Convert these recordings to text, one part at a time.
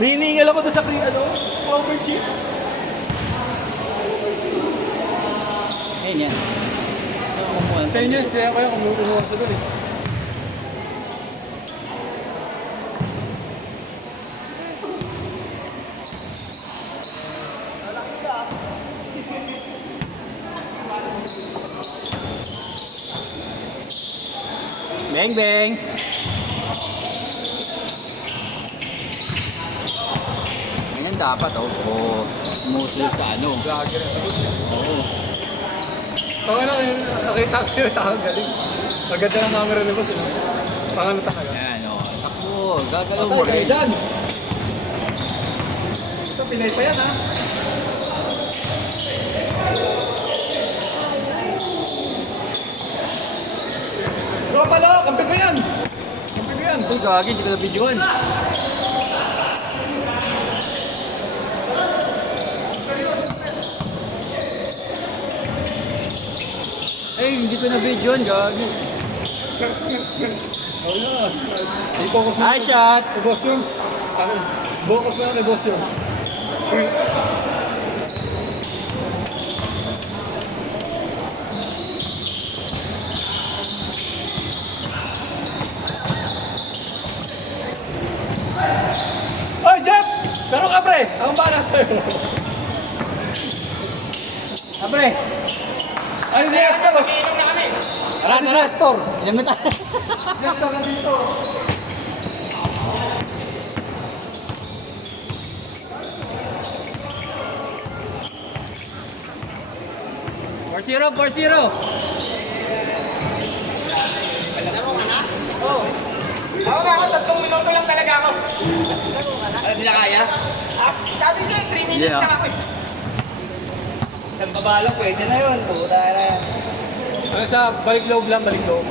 Hiningal ako doon sa Clover chips. Ayun yan. Sa inyo, siya kaya kumuha sa doon eh. Beng, beng. Ganyan dapat, oh. Oo. Musil sa ano. Vlogger sa doon. Oo. Okay na, nakita ko yung takang galing. Maganda ng camera ni boss, eh. Pangano talaga. Yan, oh. Takbo. Gagalaw mo Patay kayo rin. dyan. Ito, Pinay pa yan, ha? Bro, pala, kampi ko yan. Kampi ko yan. Uy, gagi. Hindi ko na-videoan. Ay, hindi ko na-videoan. Gagi. Oh, yeah. I-focus na. Hi, shot. Kay Boss Yoms. Focus na kay Boss Yoms. Oy, Jeff! Pero ka, pre! Akong balas sa'yo. Abre. Ay, si Esther! Iinom na kami. Tara, Ay, si tara. Esther! Inom na tayo. Esther nandito! 4-0, 4-0. Laro ka na? Oo. Ako nga ako, 3 minuto lang talaga ako. Laro ka na? Alam nila kaya? Ah, sabi niya, 3 minutes Yeah. lang ako eh. Isang babalak, pwede na yun. Puta na yan. Ano sa balik loob lang, balik loob.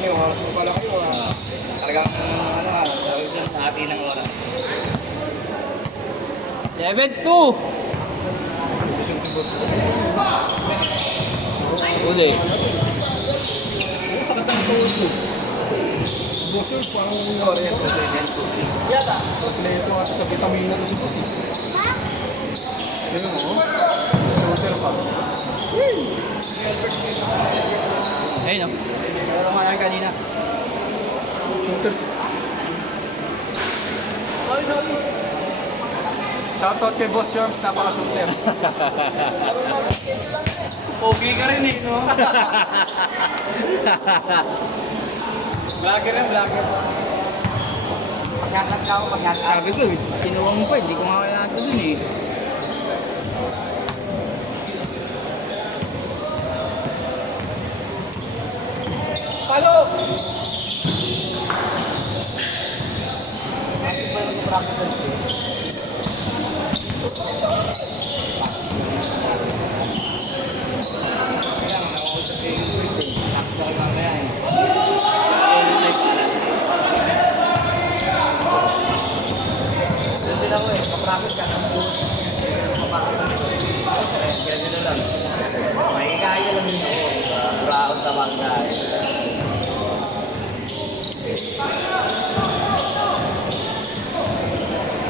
Ngayon, oras mo pala kayo, ha? Talagang, ano nga, tawag dyan, hati ng oras. 7-2. Si Boss. Uli. Oo, sakit ang tuhod ko. Boss Yoms, parang oriented. Yata. Tapos na ito ata sa vitamina to si Boss. Ayun mo. Shooter pa. Ayun, no? Pero nga lang kanina. Shooter si... Shoutout kay Boss Yoms, napaka-shooter. Okay ka rin eh, no? Vlogger yan, vlogger. Pasyatat ka ako, pasyatat. Sabi ko, kinuha mo pa, hindi ko nga kailangan ito dun eh. Palo! Mapractice ka naman doon. Ganyan lang. May kaya lang din ako. Brown tamang kaya.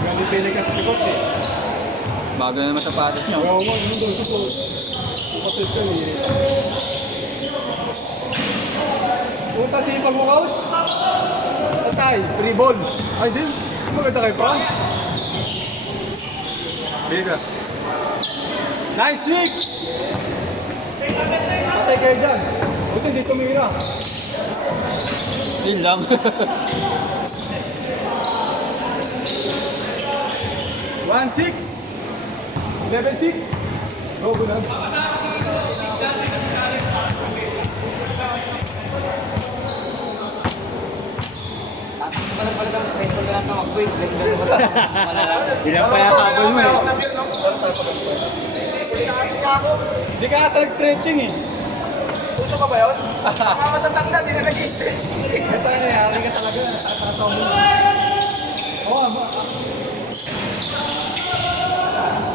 Gandhi pili kasi si Coach, eh. Bago na naman sapatos niyo. Oo mo, yun doon sa Coach. Kapatid ko, eh. Punta si Ipag mo, Coach. Tatay, free ball. Ay, din. Maganda kay Franz. Biga. Nice weeks! Patay kayo dyan. Buti hindi tumira. Yun lang. 1-6. 11-6. Go, go na. Pala daw, sa ito lang ako mag-wait. Ilang pa yung habol mo eh. Hindi ka ata nag-stretching eh. Puso ka ba yun? Baka matatanda, di na nag-stretch. Ito na yari ka talaga. Nakatawa mo. Oo,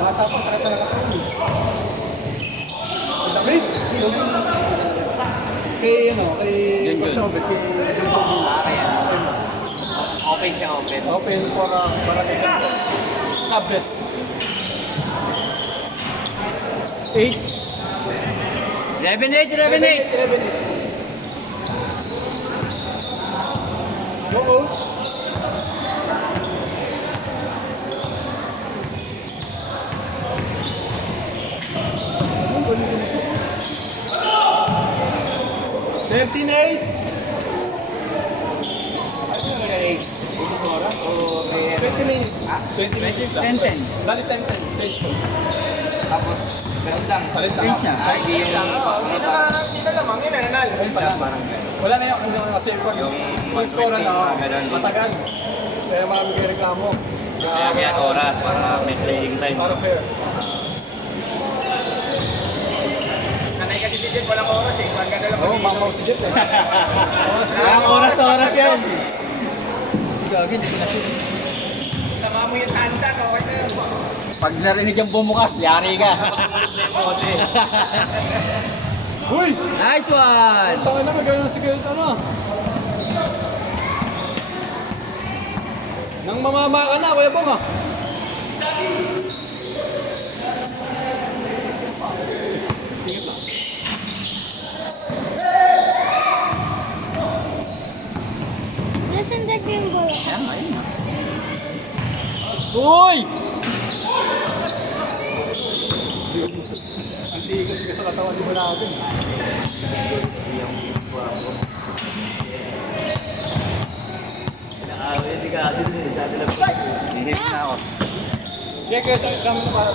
bata pa, sakit na nakatawa. Damit! Kay ano, kay Junjun. Coach Obet, kay Junjun. Okay open siya, open. Open for Barangay Center. Sables. 8. 11-8, 11-8. 11. Go, coach. Thirteen ace. Ilang oras o may 20 minutes. 20 minutes lang. 10-10. Bali 10-10. Change ko. Tapos, meron lang. Palit lang. Change na. Ay, di yung Hindi naman sila lamang, yun nanal. Ayun pala. Wala na yung kasi pag yung score na matagal. Kaya marami kayo reklamo. Kaya oras para may playing time. Para fair. Kanay kasi si Jet, walang oras eh. Huwag ka na lang Oo, mag-inom. mapaw si Jet eh. Oras yan. Gagawin, hindi ko na shoot. Tama mo yung tansa, okay na yun. Pag narinig yung bumukas, yari ka. Uy! Nice one! Taka na magano'n si Kate ano? Nang mamama ka na, Kuya Bong ah. Tingin lang. Listen the game bola. Ayan, ayun. Uy! Ang tigas ka sa katawan di ba natin? Hindi ka kasi sabi lang. Hihip na ako. Kaya kaya kami na para.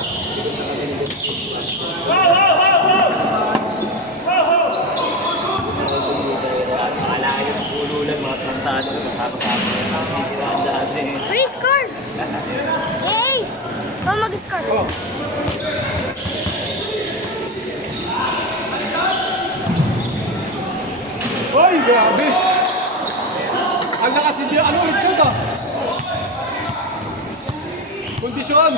Akala yung pulo lang, mga trantado lang, kasama-sama. Sisiraan dati. Uy, score! Ace! Ikaw mag-score. Oh. Oy, grabe! Ang lakas hindi, ano, Richard ah! Kondisyon!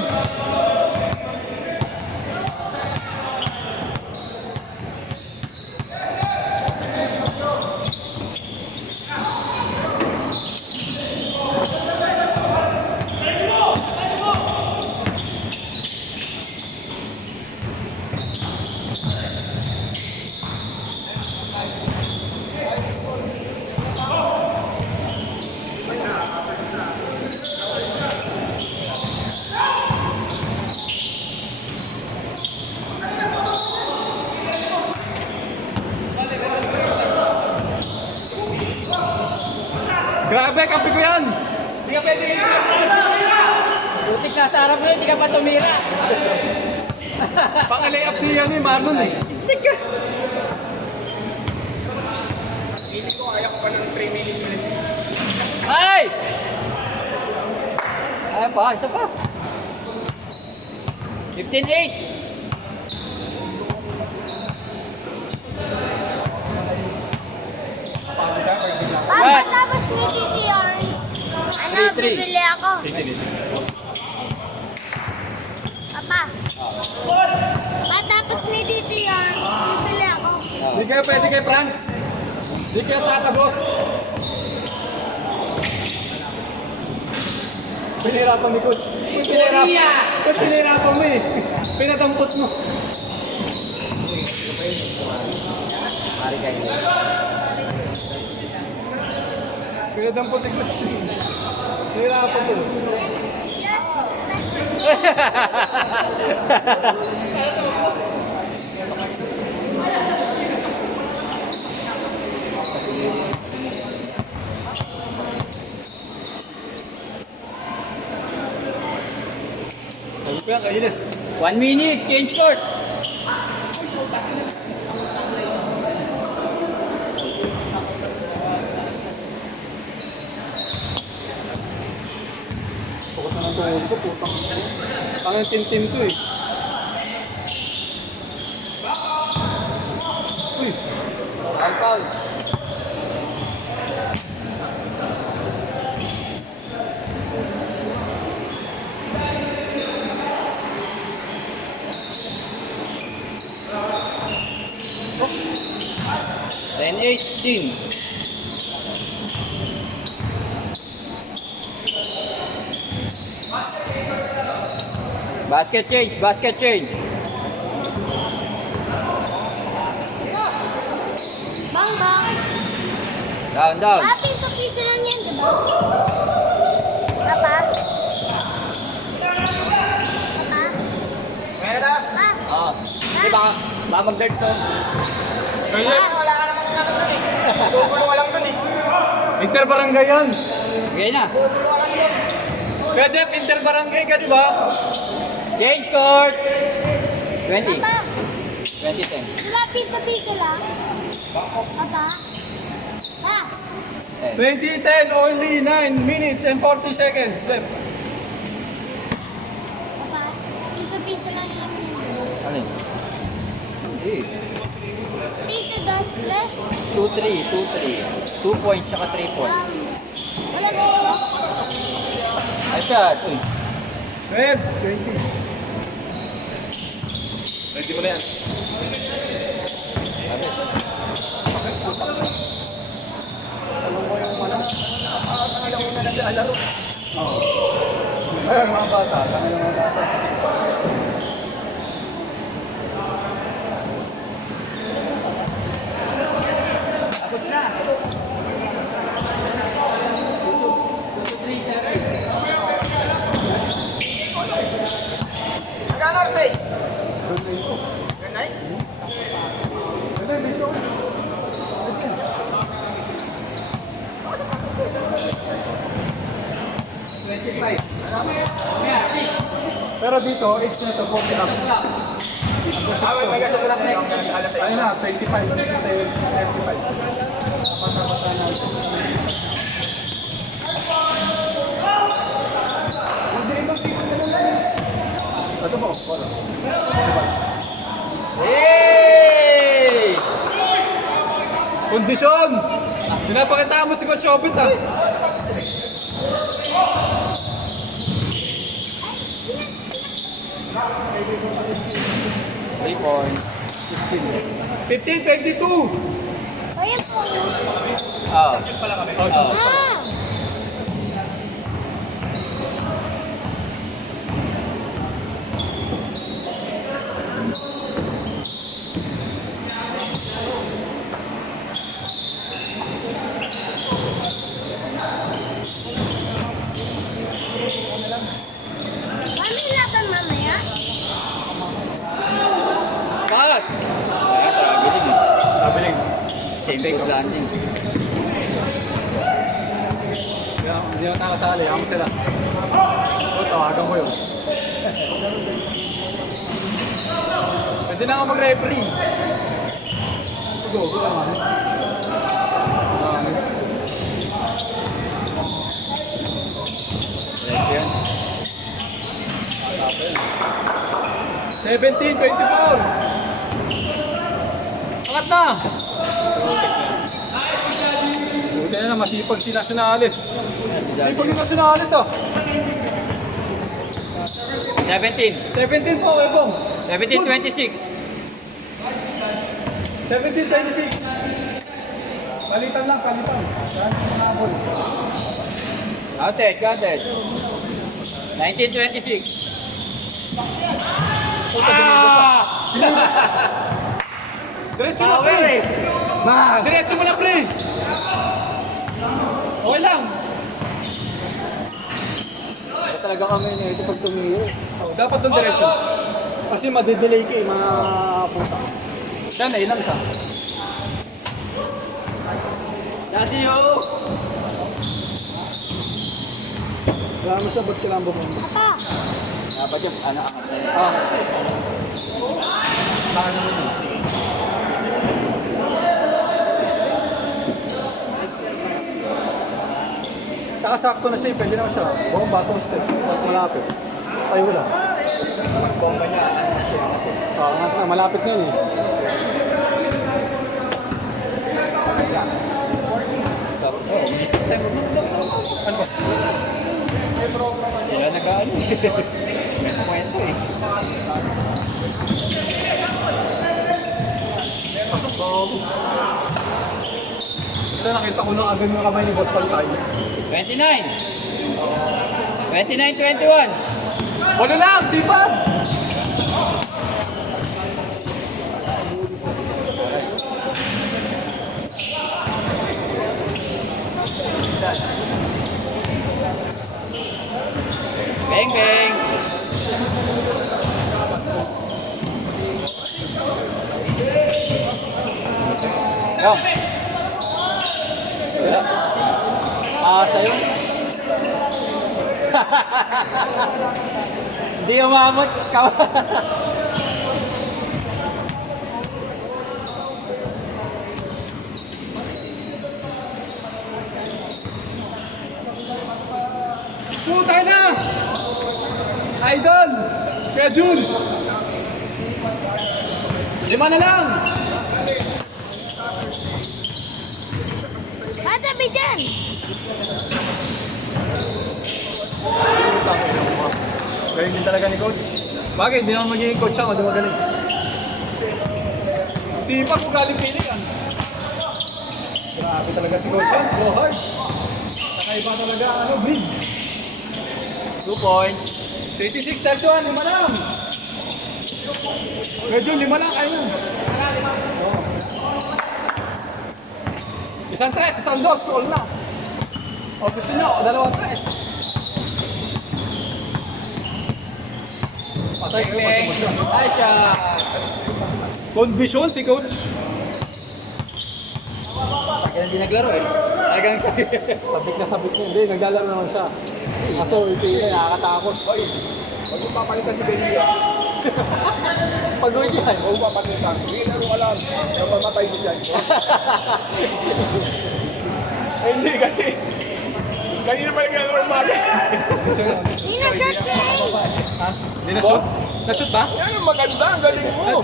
Grabe, kapi ko yan! Hindi ka pwede Butik ka sa harap mo, hindi ka pa tumira. pang-lay up si ano, Marlon eh. Tika! Hindi ko kaya ko pa ng 3 minutes ulit. Ay! Ay pa, isa pa. 15-8. Pagkatapos ni Titi Yarns, ano, 3-3. bibili ako. Papa. Pagkatapos ni Titi Yarns, bibili ako. Hindi kayo pwede kay Franz. Hindi kayo tatagos. Pinahirapan ni Coach. Pinahirapan mo eh. Pinadampot mo. Mari kayo. Pinadampot ni Coach. Pinahirapan mo. Sabi ko yan, kainis. 1 minute, change court. Pukot na ng tuhod ko, putang. Tanging team-team to eh. Uy! Alpal! Basket change, basket change. Bang, bang. Down, down. Piso lang yan, di ba? Papa? Papa? Meron. Pa? Oh. Di ba? Baka mag-darts oh. Kaya, Wala ka naman nga doon eh. Tubulo ka lang doon eh. interbarangay yan. Okay na. Kaya Jeff, interbarangay ka, di ba? Change court. 20. Papa? 20-10. Di ba piso lang? Papa? Pa? 2010, only 9 minutes and 40 seconds left. Papa? Piso lang yan. Ano yun? Hindi. Piso dos plus? 2-3. 2 points tsaka 3 points. Wala piso? Ay shot. Uy. Red, 20. Ready mo na yan. Ayun, mga bata. Tangan ng mga bata. Tapos na. Magkano ang stage? Ganay? Ito, let's go. Pero dito, age na ito, 40 up. May kasunod next. Ayun na, 25, 35. Basa-basa na ito. Ito mo, wala. Hey! Kondisyon! Pinapakita mo si Coach Obit ah. Three points. 15-22! Ayan po. Oh. Ah! Mami, laban mamaya? Pass! Ay, traveling eh. Traveling. Same foot landing. Hindi na nakasali, ako sila. O, tawagan mo yun. Pwede na ako mag-referee. Go, go naman. Right yan. 17-24! Angat na! Buti na masipag si Nacionales. Masipag yung Nacionales ah. 17. 17 po, Ebong. 17-26. 17-26. Palitan lang, palitan. Yan yung mga ball. Counted, counted. 19-26. Diretso na, pre! Diretso mo na, pre! Okay lang. Talaga kami na ito pag tumiro. Oh, dapat doon diretso. Kasi madidelay ka eh, mga puta. Siya na, ilang siya. Daddy, oh! Wala mo siya, ba't kailangan bumanda? Papa, Dapat yung angat na yun. Ah. Saan naman yun? Nakasakto na siya, pwede naman siya. Bomba, toasted. Mas malapit. Tayo wala. Bomba niya. Angat na, malapit na yun eh. Stop. Oh, stop time. Ano ba? Sila nag-ano eh. May kwento eh. Pasok ba ako? Kasi nakita ko na agad yung kamay ni Boss Pantay. 29. 29-21. Wala lang, sipag! Beng, beng! Yo. Wala. Sa'yo. Hindi umamot. Puta na! Idol! Kaya Jun! 5 na lang! Sabi dyan! Galing din talaga ni coach. Bagay, hindi naman magiging coach siya, hindi magaling. Sipag kung galing pinigan. Grabe talaga si coach Hans, go hard. Nakaiba talaga, big. 2 points. 26-31, 5 lang. Medyo 5 lang, kayo. Isang tres, isang dos, call na. O gusto nyo, 2 tres. Patay kayo, masumot. Ay, siya. Kondisyon si coach. Kaya hindi naglaro eh. Talagang sabik na sabik niya. Hindi, naglalaro naman siya. Kaso, ito yun, nakakatakot. Oy, huwag mo papalitan si Benji. Pagod yan. Huwag mo papalitan. Hindi, laro ka lang. Kaya mamatay ko dyan. Hindi kasi. Kanina pa naglalaro umaga. Hindi na shot eh! Ha? Hindi na-shoot? Na-shoot ba? Yan ang maganda. Ang galing mo.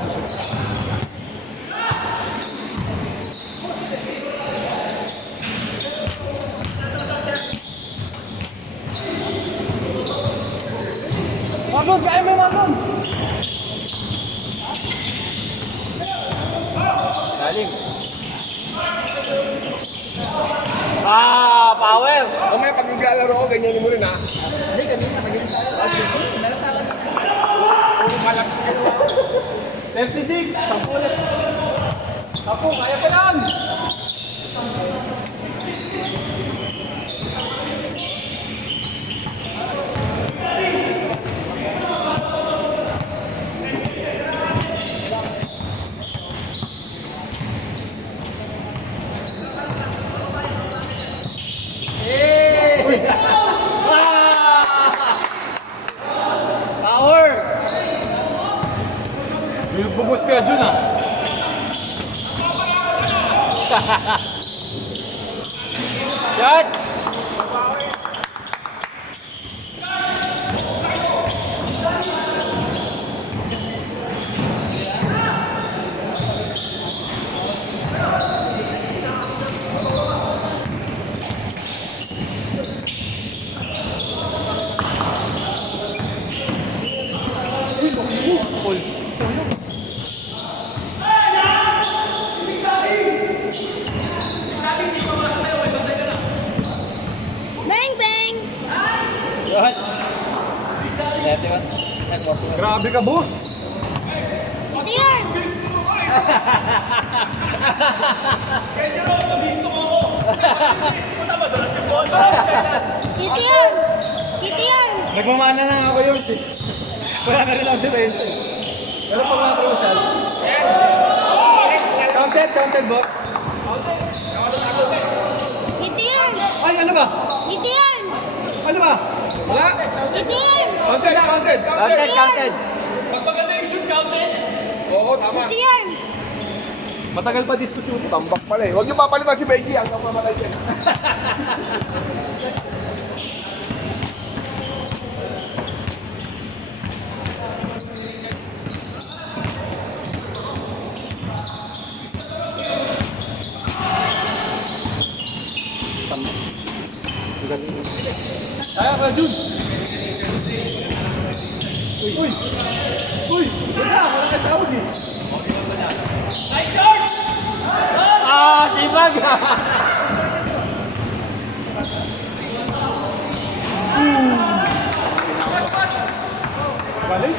Mamon, kaya mo Mamon! Galing. Power! Mamaya pag naglalaro ako, ganyan mo rin ha. Hindi, kanina. Pag-inis tayo. 36! 10 ulit. 10, kaya pa lang! Power! Bubus kaya dun ah. Shot! Bang bang! Shot! 31. Grabe ka, boss! Ito yun! Ito yun! Ito yun! Nagmamana na ako yun. Wala na rin ang defense. Pero pag mga crucial. Counted, boss. Ito yun! Ay, ano ba? Ito yun! Ano ba? Wala? Ito yun! Counted na, counted. Counted. Pag maganda yung shoot, counted. Oo, tama. Ito yun! Matagal pa diskusyon. Tambak pala eh. Huwag niyo papalitan si Becky hanggang mamatay siya. Kaya ka, Jun. Uy! Uy! Wala! Wala ka tawag eh. Sipag! Galing.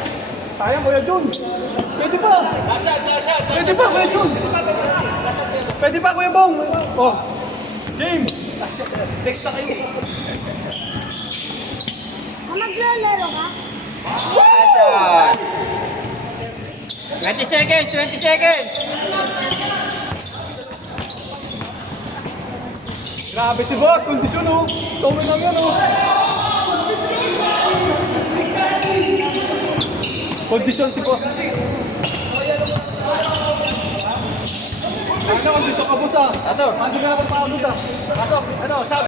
Sayang, Kuya Jun. Pwede pa. Pwede pa, Kuya Jun. Pwede pa, Kuya Bong. Oh. Game. Next na kayo. Maglalaro ka? 20 seconds, 20 seconds! Grabe si boss, kondisyon oh. Tuloy lang yan oh. Kondisyon si boss. Ano kondisyon ka boss ah? Ato. Hindi ka na pagpagod ah. Pasok, ano, sabi?